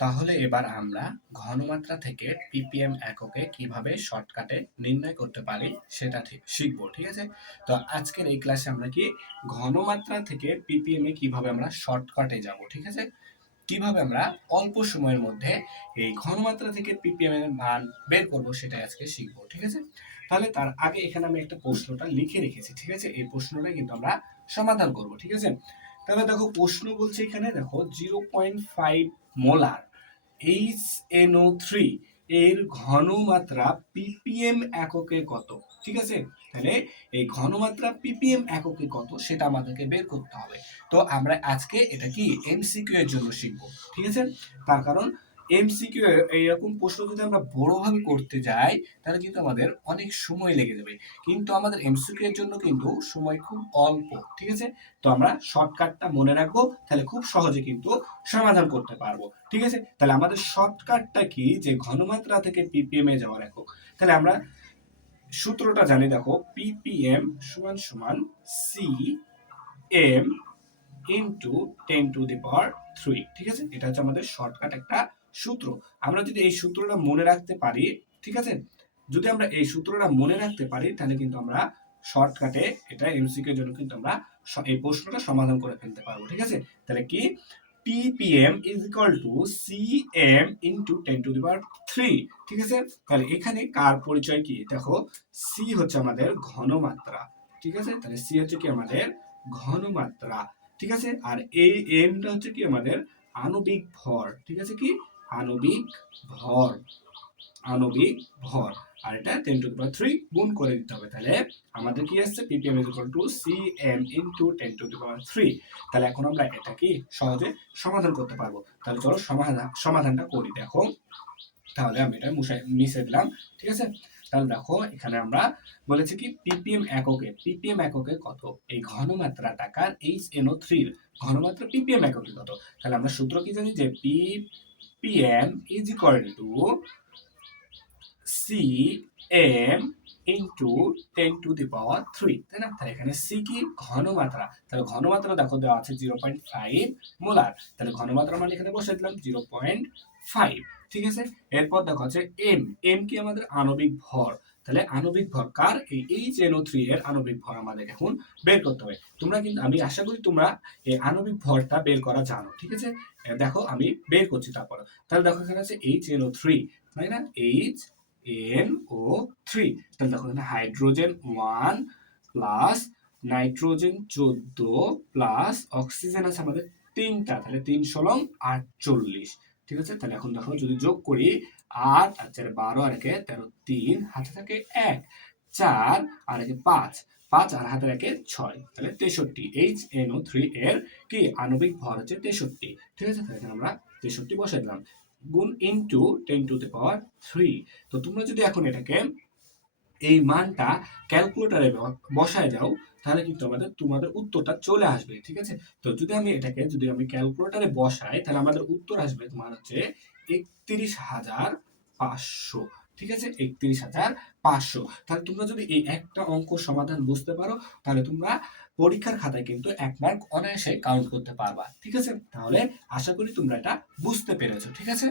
তাহলে এবার আমরা ঘনমাত্রা থেকে ppm এককে কিভাবে শর্টকাটে নির্ণয় করতে পারি সেটা শিখবো, ঠিক আছে। তো আজকের এই ক্লাসে আমরা কি ঘনমাত্রা থেকে ppm এ কিভাবে আমরা শর্টকাটে যাব, ঠিক আছে। কিভাবে আমরা অল্প সময়ের মধ্যে এই ঘনমাত্রা থেকে ppm এর মান বের করব সেটাই আজকে শিখবো, ঠিক আছে। তাহলে তার আগে এখানে আমি একটা প্রশ্নটা লিখে রেখেছি, ঠিক আছে। এই প্রশ্নটা কিন্তু আমরা সমাধান করব, ঠিক আছে। তাহলে দেখো প্রশ্ন বলছে এখানে, দেখো 0.5 মোলার HNO3 এর ঘনমাত্রা ppm এককে কত, ঠিক আছে। তাহলে এই ঘনমাত্রা ppm এককে কত সেটা আমাদেরকে বের করতে হবে। তো আমরা আজকে এটা কি এমসিকিউ এর জন্য শিখবো, ঠিক আছে। তার কারণ এমসিকিউ এরকম প্রশ্ন যদি আমরা বড়ভাবে করতে যাই তাহলে কিন্তু আমাদের অনেক সময় লেগে যাবে, কিন্তু আমাদের এমসিকিউ এর জন্য কিন্তু সময় খুব অল্প, ঠিক আছে। তো আমরা শর্টকাটটা মনে রাখবো, তাহলে খুব সহজে কিন্তু সমাধান করতে পারবো, ঠিক আছে। তাহলে আমাদের শর্টকাটটা কি, যে ঘনমাত্রা থেকে ppm এ যাওয়ার একক। তাহলে আমরা সূত্রটা জানি, দেখো ppm সমান সমান cm ইন্টু 10⁻3, ঠিক আছে। এটা হচ্ছে আমাদের শর্টকাট একটা সূত্র। আমরা যদি এই সূত্রটা মনে রাখতে পারি, ঠিক আছে, যদি আমরা এই সূত্রটা মনে রাখতে পারি তাহলে কিন্তু আমরা শর্টকাটে এটা এমসিকিউ এর জন্য কিন্তু আমরা এই প্রশ্নটা সমাধান করে ফেলতে পারবো, ঠিক আছে। তাহলে কি ppm is equal to cm into 10⁻3, ঠিক আছে। তাহলে এখানে কার পরিচয় কি, দেখো c হচ্ছে আমাদের ঘনমাত্রা, ঠিক আছে। তাহলে c হচ্ছে কি আমাদের ঘনমাত্রা, ঠিক আছে। আর এই এমটা হচ্ছে কি আমাদের আণবিক ভর, ঠিক আছে, কি আণবিক ভর, আণবিক ভর। আর এটা 10⁻3 গুণ করে দিতে হবে। তাহলে আমাদের কি আসছে ppm is equal to cm into 10⁻3। তাহলে এখন আমরা এটা কি সহজে সমাধান করতে পারবো। তাহলে চলো সমাধানটা করি। দেখো তাহলে আমি এটা মিশে দিলাম, ঠিক আছে। তাহলে দেখো এখানে আমরা বলেছি কি ppm এককে কত, এই ঘনমাত্রা টাকার HNO3 এর ঘনমাত্রা ppm এককে কত। তাহলে আমরা সূত্র কি জানি, যে ppm is equal to cm into 10⁻3, তাই না। তাহলে এখানে c কি ঘনমাত্রা, তাহলে ঘনমাত্রা দেখো দেওয়া আছে 0.5 মোলার, তাহলে ঘনমাত্রা মানে এখানে বসে দিলাম 0.5, ঠিক আছে। এরপর দেখো আছে m কি আমাদের আণবিক ভর, তাহলে আণবিক ভর কার, এই HNO3 এর আণবিক ভর আমাদের এখন বের করতে হবে। তোমরা কিন্তু, আমি আশা করি তোমরা এই আণবিক ভরটা বের করা জানো, ঠিক আছে। দেখো আমি বের করছি তারপর। তাহলে দেখো এখানে আছে HNO3, তাই না, HNO3। তাহলে দেখো এখানে hydrogen 1 plus nitrogen 14 plus oxygen আছে আমাদের 3টা, তাহলে 3 সলং 48, ঠিক আছে। তাহলে এখন দেখো যদি যোগ করি 8 আর 4 12 আর 1 13, 3 হাতে থাকে 1, 4 আর 1 5, 5 আর হাতে রাখে 6, তাহলে 63। HNO3 এর কি আণবিক ভর হচ্ছে 63, ঠিক আছে। তাহলে এখানে আমরা 63 বসাই দিলাম, গুণ ইনটু 10⁻3। তো তোমরা যদি এখন এটাকে এই মানটা ক্যালকুলেটরে বসায় দাও তাহলে কিন্তু তোমাদের উত্তরটা চলে আসবে, ঠিক আছে। তো যদি আমি এটাকে ক্যালকুলেটরে বসাই তাহলে আমাদের উত্তর আসবে তোমার হচ্ছে 31,500, ঠিক আছে, 31,500। তাহলে তোমরা যদি এই একটা অঙ্ক সমাধান বুঝতে পারো তাহলে তোমরা পরীক্ষার খাতায় কিন্তু 1 মার্ক অনায়াসে কাউন্ট করতে পারবা, ঠিক আছে। তাহলে আশা করি তোমরা এটা বুঝতে পেরেছো, ঠিক আছে।